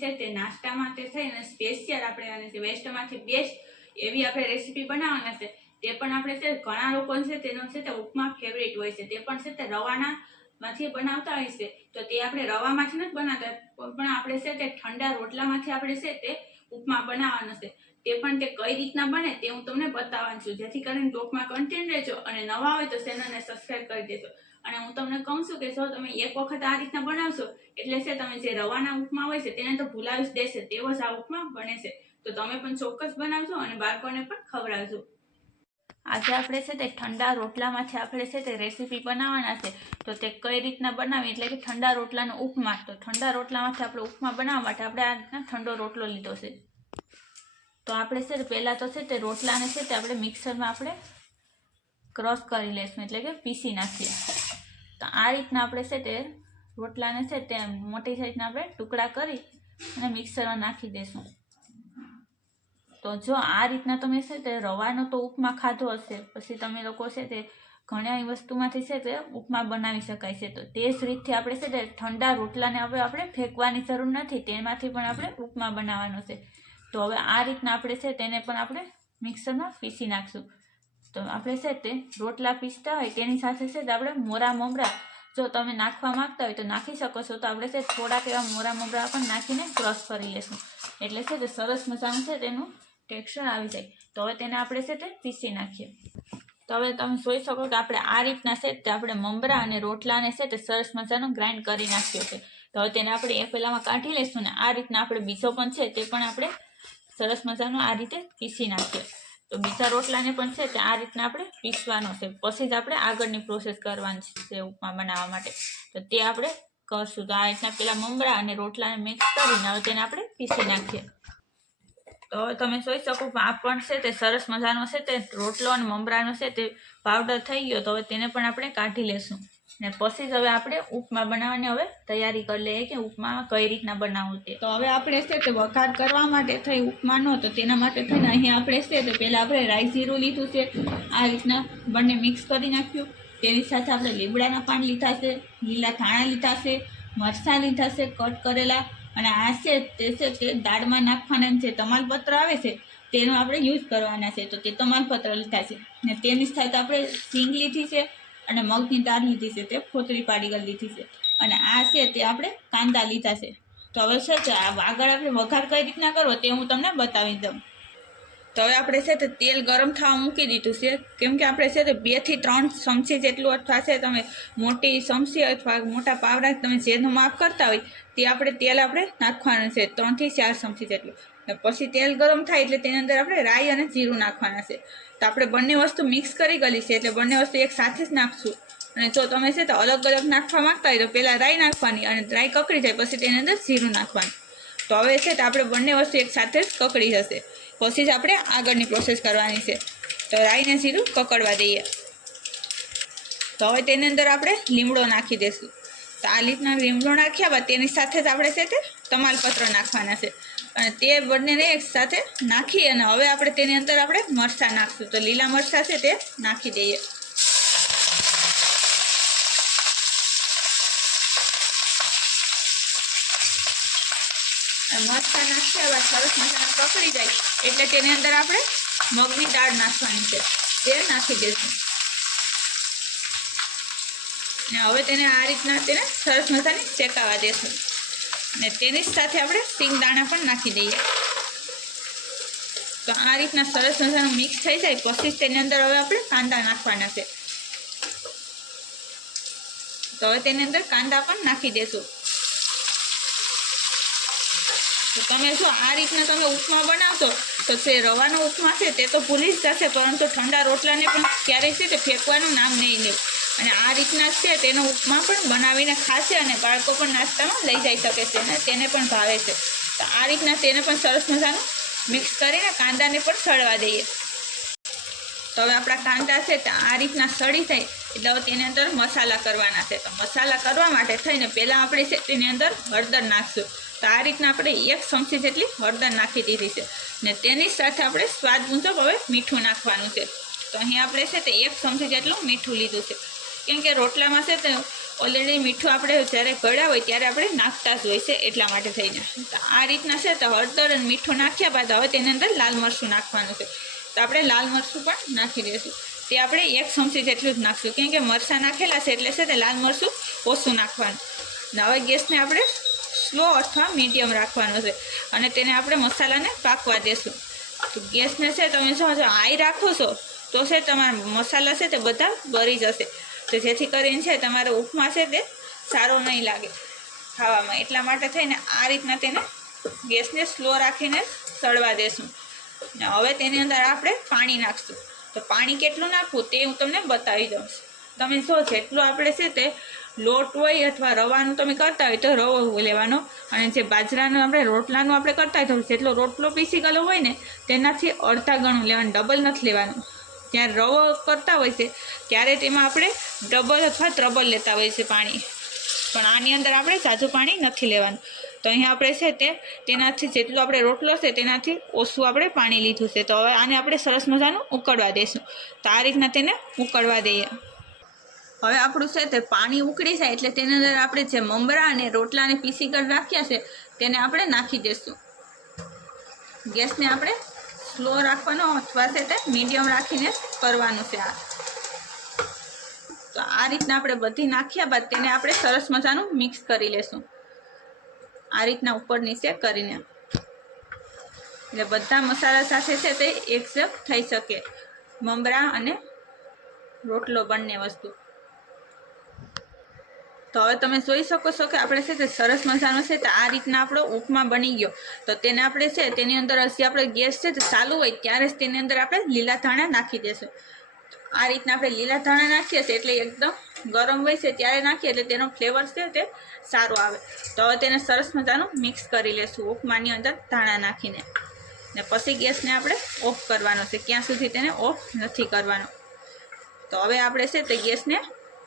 છે તે નાસ્તા માટે છે અને સ્પેશિયલ આપણે આને છે વેસ્ટમાંથી બેસ્ટ એવી આપણે રેસીપી બનાવવાના છે. તે પણ આપણે છે ઘણા લોકો છે તેનો છે તે ઉપમા ફેવરેટ હોય છે. તે પણ છે તે રવાના માંથી બનાવતા હોય છે. તો તે આપણે રવામાંથી નથી બનાવતા, પણ આપણે છે તે ઠંડા રોટલામાંથી આપણે છે તે ઉપમા બનાવવાનો છે. તે પણ તે કઈ રીતના બને તે હું તમને બતાવવાનું છું. જેથી કરીને ટોકમાં કન્ટેન્ટ રહેજો અને નવા હોય તો ચેનલને સબસ્ક્રાઈબ કરી દેજો. અને હું તમને કહું છું કે જો તમે એક વખત આ રીતના બનાવશો, એટલે છે તમે જે રવાના ઉપમા હોય છે તેને તો ભૂલાવી જ દેશે, તેવો જ આ ઉપમા બને છે. તો તમે પણ ચોક્કસ બનાવજો અને બાળકોને પણ ખવડાવજો. આજે આપણે છે તે ઠંડા રોટલામાંથી આપણે છે તે રેસીપી બનાવવાના છે. તો તે કઈ રીતના બનાવી? એટલે કે ઠંડા રોટલાનો ઉપમા. તો ઠંડા રોટલામાંથી આપણે ઉપમા બનાવવા માટે આપણે આ રીતના ઠંડો રોટલો લીધો છે. તો આપણે છે પહેલાં તો છે તે રોટલાને છે તે આપણે મિક્સરમાં આપણે ક્રોસ કરી લઈશું એટલે કે પીસી નાખીએ. તો આ રીતના આપણે છે તે રોટલાને છે તે મોટી સાઈઝના આપણે ટુકડા કરી અને મિક્સરમાં નાખી દઈશું તો જો આ રીતના તમે છે તે રવાનો તો ઉપમા ખાધો હશે, પછી તમે લોકો છે તે ઘણા વસ્તુમાંથી છે તે ઉપમા બનાવી શકાય છે. તો તે જ રીતથી આપણે છે તે ઠંડા રોટલાને હવે આપણે ફેંકવાની જરૂર નથી, તેમાંથી પણ આપણે ઉપમા બનાવવાનો છે. તો હવે આ રીતના આપણે છે તેને પણ આપણે મિક્સરમાં પીસી નાખશું. તો આપણે છે તે રોટલા પીસતા હોય તેની સાથે છે આપણે મોરા મમરા જો તમે નાખવા માંગતા હોય તો નાખી શકો છો. તો આપણે છે થોડાક એવા મોરા મમરા પણ નાખીને ક્રશ કરી લેશું. એટલે છે તે સરસ મજાનું છે તેનું ટેક્સચર આવી જાય. તો હવે તેને આપણે છે તે પીસી નાખીએ. તો હવે તમે જોઈ શકો કે આપણે આ રીતના છે તે આપણે મમરા અને રોટલાને છે તે સરસ મજાનો ગ્રાઇન્ડ કરી નાખ્યો છે. તો હવે તેને આપણે એ પહેલામાં કાઢી લઈશું ને આ રીતના આપણે બીજો પણ છે તે પણ આપણે સરસ મજાનો આ રીતે પીસી નાખીએ. તો બીજા રોટલાને પણ છે તે આ રીતના આપણે પીસવાનો છે. પછી જ આપણે આગળની પ્રોસેસ કરવાની છે ઉપમા બનાવવા માટે. તો તે આપણે કરશું. તો આ રીતના પેલા મમરા અને રોટલાને મિક્સ કરીને હવે તેને આપણે પીસી નાખીએ. તો તમે જોઈ શકો આ પણ છે તે સરસ મજાનો છે તે રોટલો અને મમરાનો છે તે પાવડર થઈ ગયો તો હવે તેને પણ આપણે કાઢી લેશું. ને પછી જ હવે આપણે ઉપમા બનાવવાની, હવે તૈયારી કરી લઈએ કે ઉપમા કઈ રીતના બનાવવું તે. તો હવે આપણે છે તે વઘાર કરવા માટે થઈ ઉપમાનો, તો તેના માટે થઈને અહીં આપણે છે તો પહેલાં આપણે રાઈ જીરું લીધું છે. આ રીતના બંને મિક્સ કરી નાખ્યું. તેની સાથે આપણે લીમડાના પાન લીધા છે, લીલા ધાણા લીધા છે, મરચાં લીધા છે, કટ કરેલા. અને આ છે તે છે તે દાળમાં નાખવાના જે તમાલપત્ર આવે છે, તેનો આપણે યુઝ કરવાના છે. તો તે તમાલપત્ર લીધા છે. ને તેની સાથે આપણે સિંગ લીધી છે. અને મગની દાળ લીધી છે તે ફોતરી પાડી કરી લીધી છે. અને આ છે તે આપણે કાંદા લીધા છે. તો હવે છે કે આગળ આપણે વઘાર કઈ રીતના કરવો તે હું તમને બતાવી દઉં. તો હવે આપણે છે તે તેલ ગરમ થવા મૂકી દીધું છે. કેમ કે આપણે છે તે બેથી ત્રણ ચમચી જેટલું અથવા છે તમે મોટી ચમચી અથવા મોટા પાવડા તમે જેનું માપ કરતા હોય તે આપણે તેલ આપણે નાખવાનું છે. ત્રણથી ચાર ચમચી જેટલું. પછી તેલ ગરમ થાય એટલે તેની અંદર આપણે રાઈ અને જીરું નાખવાના છે. તો આપણે બંને વસ્તુ મિક્સ કરી ગયેલી છે એટલે બંને વસ્તુ એક સાથે જ નાખશું. અને જો તમે છે તો અલગ અલગ નાખવા માંગતા હોય તો પહેલાં રાઈ નાખવાની અને રાઈ કકડી જાય પછી તેની અંદર જીરું નાખવાનું. તો હવે છે તો આપણે બંને વસ્તુ એક સાથે જ કકડી જશે પછી જ આપણે આગળની પ્રોસેસ કરવાની છે. તો રાઈને જીરું કકડવા દઈએ. તો હવે તેની અંદર આપણે લીમડો નાખી દઈશું તો આ રીતના લીમડો નાખ્યા બાદ તેની સાથે જ આપણે છે તે તમાલપત્ર નાખવાના છે. અને તે બંનેને એક સાથે નાખી અને હવે આપણે તેની અંદર આપણે મરચાં નાખશું. તો લીલા મરચાં છે તે નાખી દઈએ. અને મરચાં નાખ્યા બાદ સરસ મસાલા પકડી જાય. એટલે તેની અંદર આપણે મગની દાળ નાખવાની છે. તે નાખી દઈશું. ને હવે તેને આ રીતના તેને સરસ મસાની શેકાવા દેશું. ને તેની સાથે આપણે સિંગ દાણા પણ નાખી દઈએ. તો આ રીતના સરસ મજાનું મિક્સ થઈ જાય, પછી તેની અંદર હવે આપણે કાંદા નાખવાના છે. તો હવે તેની અંદર કાંદા પણ નાખી દેશું. તો તમે જો આ રીતના તમે ઉપમા બનાવશો, તો જે રવાનો ઉપમા છે તે તો ભૂલી જ જશે, પરંતુ ઠંડા રોટલાને પણ ક્યારેય છે તે ફેંકવાનું નામ નહીં લે. અને આ રીતના છે, તેનો ઉપમા પણ બનાવીને ખાશે અને બાળકો પણ નાસ્તામાં લઈ જઈ શકે છે અને તેને પણ ભાવે છે. તો આ રીતના તેને પણ સરસ મજાનું મિક્સ કરીને કાંદાને પણ સળવા દઈએ. તો હવે આપણા કાંદા છે, તે આ રીતના સળી થાય એટલે હવે તેની અંદર મસાલા કરવાના છે. તો મસાલા કરવા માટે થઈને પહેલાં આપણે છે, તેની અંદર હળદર નાખશું. તો આ રીતના આપણે એક ચમચી જેટલી હળદર નાખી દીધી છે. ને તેની સાથે આપણે સ્વાદ મુજબ હવે મીઠું નાખવાનું છે. તો અહીં આપણે છે, તે એક ચમચી જેટલું મીઠું લીધું છે. કેમ કે રોટલામાં છે તે ઓલરેડી મીઠું આપણે જ્યારે ગળ્યા હોય ત્યારે આપણે નાખતા જ હોય છે એટલા માટે થઈને. તો આ રીતના છે તો હળદર અને મીઠું નાખ્યા બાદ હવે તેની અંદર લાલ મરચું નાખવાનું છે. તો આપણે લાલ મરચું પણ નાખી દઈશું. તે આપણે એક ચમચી જેટલું જ નાખશું. કેમ કે મરચાં નાખેલા છે એટલે છે તે લાલ મરચું ઓછું નાખવાનું. હવે ગેસને આપણે સ્લો અથવા મીડિયમ રાખવાનો છે. અને તેને આપણે મસાલાને પાકવા દેશું. તો ગેસને છે તમે જો હાઈ રાખો છો, તો છે તમારા મસાલા છે તે બધા બળી જશે. તો જેથી કરીને છે તમારે ઉપમા છે તે સારો નહીં લાગે ખાવામાં. એટલા માટે થઈને આ રીતના તેને ગેસને સ્લો રાખીને સળવા દેશું. ને હવે તેની અંદર આપણે પાણી નાખશું. તો પાણી કેટલું નાખવું તે હું તમને બતાવી દઉં. તમે જો જેટલું આપણે છે તે લોટ હોય અથવા રવાનું તમે કરતા હોય તો રવો લેવાનો. અને જે બાજરાનું આપણે રોટલાનું આપણે કરતા હોય તો જેટલો રોટલો પીસી ગયેલો હોય ને તેનાથી અડધા ગણું લેવાનું ડબલ નથી લેવાનું. ત્યાં રવો કરતા હોય છે, ત્યારે તેમાં આપણે ડબલ અથવા ત્રબલ લેતા હોય છે પાણી. પણ આની અંદર આપણે ઝાઝું પાણી નથી લેવાનું. તો અહીંયા આપણે છે તે, તેનાથી જેટલું આપણે રોટલો છે તેનાથી ઓછું આપણે પાણી લીધું છે. તો હવે આને આપણે સરસ મજાનું ઉકળવા દઈશું તો આ રીતના તેને ઉકળવા દઈએ. હવે આપણું છે તે પાણી ઉકળી જાય એટલે તેની અંદર આપણે જે મમરા અને રોટલાને પીસી કરી રાખ્યા છે, તેને આપણે નાખી દઈશું ગેસને આપણે સ્લો રાખવાનો અથવા છે તે મીડિયમ રાખીને કરવાનું છે આ. તો આ રીતના આપણે બધી નાખ્યા બાદ તેને આપણે સરસ મજાનું મિક્સ કરી લેશું. આ રીતના ઉપર નીચે કરીને. એટલે બધા મસાલા સાથે છે તે એકસેપ થઈ શકે. મમરા અને રોટલો બંને વસ્તુ. તો હવે તમે જોઈ શકો છો કે આપણે છે તે સરસ મજાનો છે તે આ રીતના આપણો ઉપમા બની ગયો. તો તેને આપણે છે તેની અંદર હજી આપણે ગેસ છે તે ચાલુ હોય ત્યારે જ તેની અંદર આપણે લીલા ધાણા નાખી દઈશું આ રીતના આપણે લીલા ધાણા નાખીએ છીએ એટલે એકદમ ગરમ હોય છે ત્યારે નાખીએ એટલે તેનો ફ્લેવર છે તે સારો આવે. તો હવે તેને સરસ મજાનું મિક્સ કરી લેશું ઉપમાની અંદર ધાણા નાખીને. ને પછી ગેસને આપણે ઓફ કરવાનો છે. ક્યાં સુધી તેને ઓફ નથી કરવાનો. તો હવે આપણે છે તે ગેસને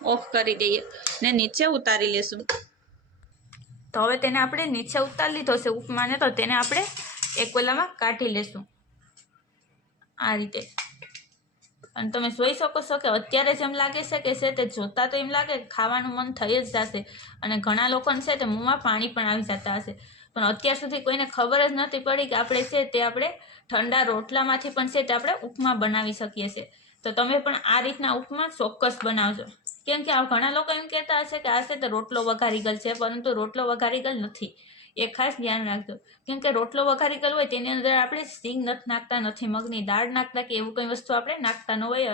ઓફ કરી દઈએ. ને નીચે ઉતારી લેશું. તો હવે તેને આપણે નીચે ઉતારી લીધો છે ઉપમાને, તો તેને આપણે એક ઓલામાં કાઢી લેશું. આ રીતે. અને તમે જોઈ શકો છો કે અત્યારે જ એમ લાગે છે કે છે તે જોતા તો એમ લાગે ખાવાનું મન થઈ જ જશે. અને ઘણા લોકોને છે તે મોંમાં પાણી પણ આવી જતા હશે. પણ અત્યાર સુધી કોઈને ખબર જ નથી પડી કે આપણે છે તે આપણે ઠંડા રોટલામાંથી પણ છે તે આપણે ઉપમા બનાવી શકીએ છીએ. તો તમે પણ આ રીતના ઉપમા ચોક્કસ બનાવજો. કેમ કે આ ઘણા લોકો એમ કહેતા હશે કે આ છે તે રોટલો વઘારી ગયેલ છે, પરંતુ રોટલો વઘારી ગયેલ નથી. એ ખાસ ધ્યાન રાખજો. કેમ કે રોટલો વઘારી ગયેલ હોય તેની અંદર આપણે સિંગ નથી નાખતા, નથી મગની દાળ નાખતા કે એવું કંઈ વસ્તુ આપણે નાખતા ન હોય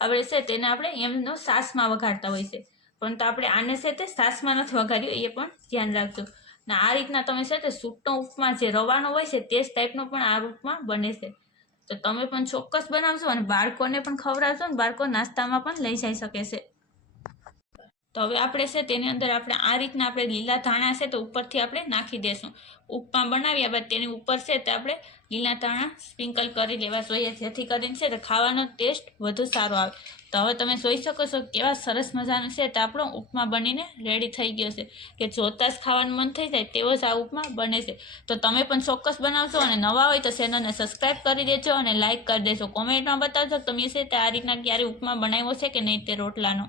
આપણે છે તેને આપણે એમનો સાસમાં વઘારતા હોય છે. પરંતુ આપણે આને છે તે સાસમાં નથી વઘાર્યું, એ પણ ધ્યાન રાખજો. ને આ રીતના તમે છે તે સૂટનો ઉપમા જે રવાનો હોય છે તે જ ટાઈપનો પણ આ ઉપમા બને છે. તો તમે પણ ચોક્કસ બનાવશો અને બાળકોને પણ ખવડાવશો ને બાળકો નાસ્તામાં પણ લઈ જઈ શકે છે. તો હવે આપણે છે તેની અંદર આપણે આ રીતના આપણે લીલા ધાણા છે તો ઉપરથી આપણે નાખી દેશું. ઉપમા બનાવ્યા બાદ તેની ઉપર છે તે આપણે લીલા ધાણા સ્પ્રિંકલ કરી લેવા જોઈએ, જેથી કરીને છે તો ખાવાનો ટેસ્ટ વધુ સારો આવે. તો હવે તમે જોઈ શકો છો કેવા સરસ મજાનું છે. તો આપણો ઉપમા બનીને રેડી થઈ ગયો છે. કે જોતાં જ ખાવાનું મન થઈ જાય તેવો જ આ ઉપમા બને છે. તો તમે પણ ચોક્કસ બનાવશો અને નવા હોય તો ચેનલને સબસ્ક્રાઈબ કરી દેજો અને લાઇક કરી દેજો. કોમેન્ટમાં બતાવજો તમે છે તે આ રીતના ક્યારે ઉપમા બનાવ્યો છે કે નહીં તે રોટલાનો.